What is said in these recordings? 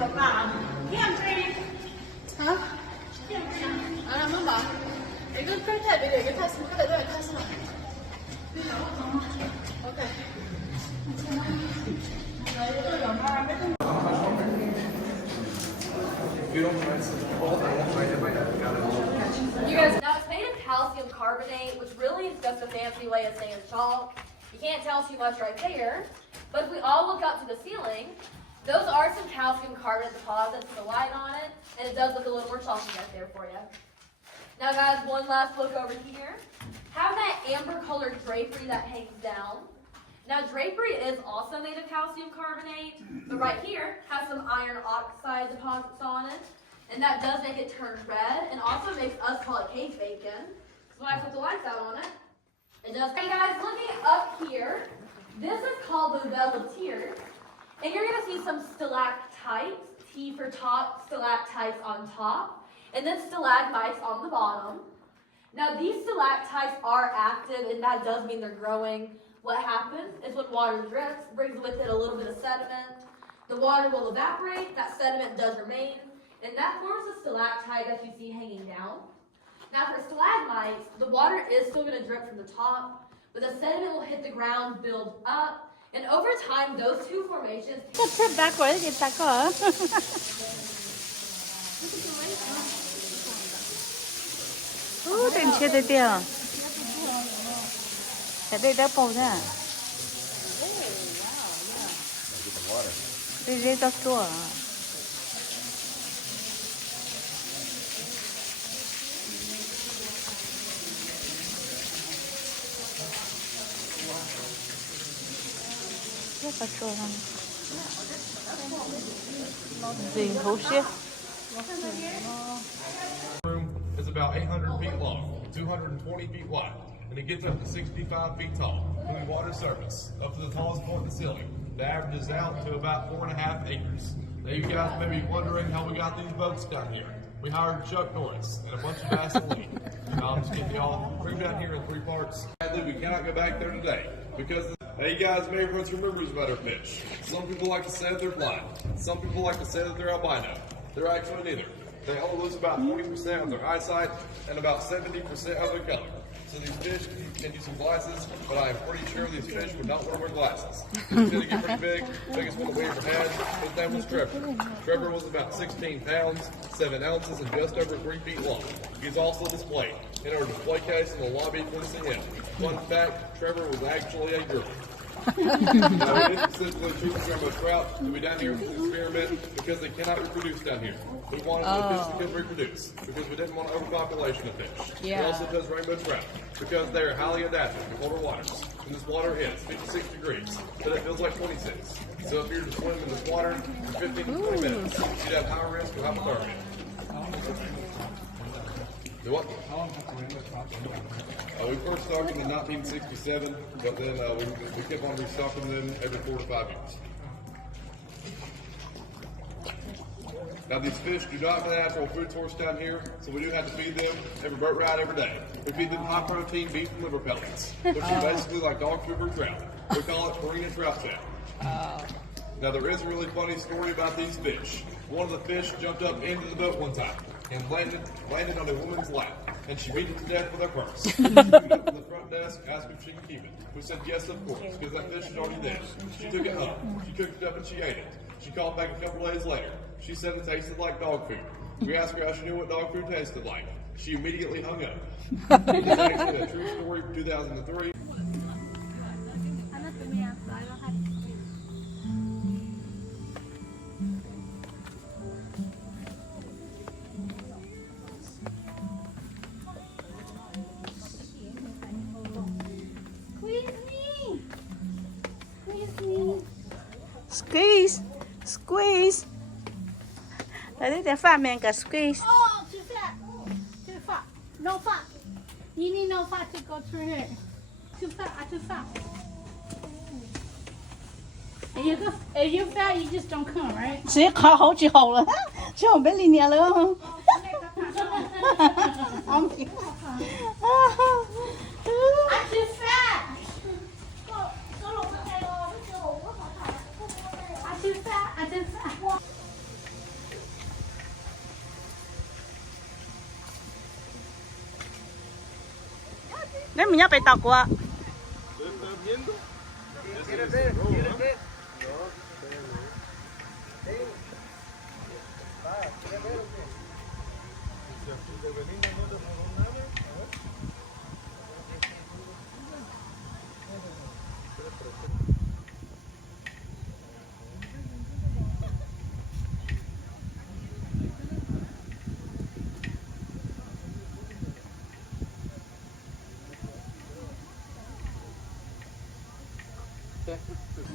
아? 안 하면 봐. 이거 필터 비료 이거 탔으면 그래 너 탔으면. 오케이. You guys, now it's made of calcium carbonate, which really is just a fancy way of saying chalk. You can't tell too much right there, but if we all look up to the ceiling, those are some calcium carbonate deposits with the light on it, and it does look a little more chalky right there for you. Now guys, one last look over here. Have that amber colored drapery that hangs down. Now drapery is also made of calcium carbonate, but right here has some iron oxide deposits on it, and that does make it turn red, and also makes us call it cake bacon. So when I put the lights out on it, it does. Hey guys, looking up here, this is called the Velatier, and you're gonna see some stalactites, T for top, stalactites on top, and then stalagmites on the bottom. Now these stalactites are active, and that does mean they're growing. What happens is when water drips, brings with it a little bit of sediment. The water will evaporate, that sediment does remain, and that forms a stalactite that you see hanging down. Now for stalagmites, the water is still going to drip from the top, but the sediment will hit the ground, build up, and over time, those two formations... Turn backward, get back up. Oh, đừng chơi tới tiêu. Ở đây đã bầu ra. Đây đây đã chua. Rất là chua lắm. Gì hấu xiết. It's about 800 feet long, 220 feet wide, and it gets up to 65 feet tall, doing water service up to the tallest point in the ceiling. The average is out to about 4.5 acres. Now you guys may be wondering how we got these boats down here. We hired Chuck Norris and a bunch of Vaseline. I'm just kidding y'all. Bring down here in 3 parts. Sadly, we cannot go back there today because hey guys, maybe everyone remembers about our fish. Some people like to say that they're blind. Some people like to say that they're albino. They're actually neither. They only lose about 40% of their eyesight and about 70% of their color. So these fish can use some glasses, but I am pretty sure these fish would not want to wear glasses. He's going to get pretty big, biggest one that we ever had. His name was Trevor. Trevor was about 16 pounds, 7 ounces, and just over 3 feet long. He's also displayed in our display case in the lobby for to see him. Fun fact, Trevor was actually a girl. Now, we didn't specifically choose the rainbow trout to be down here for this experiment because they cannot reproduce down here. We wanted the fish that could reproduce because we didn't want overpopulation of fish. Yeah. We also chose rainbow trout because they are highly adapted to colder waters. And this water is 56 degrees, but it feels like 26. So if you're to swim in this water for 15 to 20 minutes, you'd have high risk of hypothermia. Do what? We first started in 1967, but then we kept on restocking them every 4 to 5 years. Now these fish do not have a natural food source down here, so we do have to feed them every boat ride every day. We feed them high protein beef and liver pellets, which are basically like dog food for trout. We call it marina trout chow. Now there is a really funny story about these fish. One of the fish jumped up into the boat one time and landed on a woman's lap, and she beat it to death with her purse. She went up to the front desk, asked if she could keep it. We said yes, of course, because that fish is already dead. She took it home. She cooked it up and she ate it. She called back a couple days later. She said it tasted like dog food. We asked her how she knew what dog food tasted like. She immediately hung up. This is actually a true story from 2003. Squeeze, squeeze. Ở đây pha men cả squeeze. Oh, too fat. Too fat. No fat. You need no fat to go through here. Too fat. Too fat. If you're fat, you just don't come, right? Sẽ khó hậu chị hậu rồi. Chị hậu bé liền nhà luôn. Ông thì. I'm too fat. I'm too fat. mình phải tọc quá.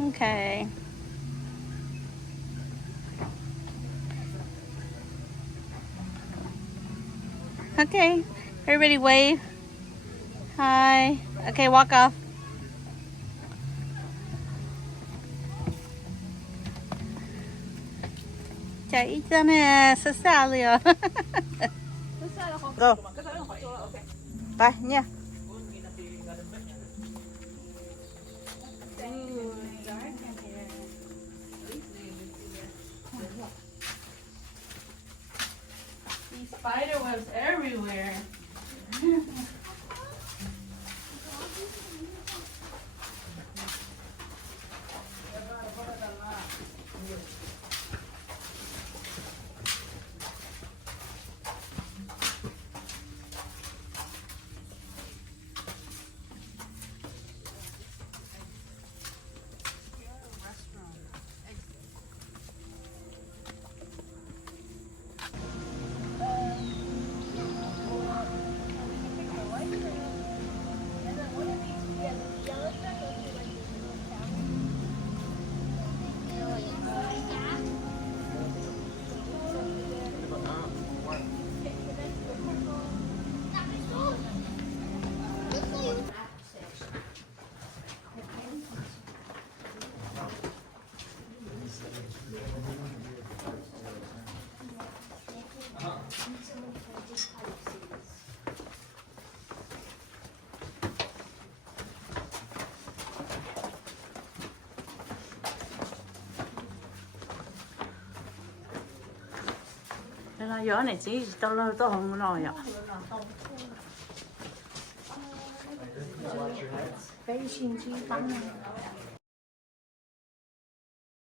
Okay. Okay. Everybody wave. Hi. Okay, walk off. Chạy cho nè, xa xa liền. Go. Bye nha. Spider webs everywhere. Nó gió này chỉ tôi không nói ạ. Very shinji,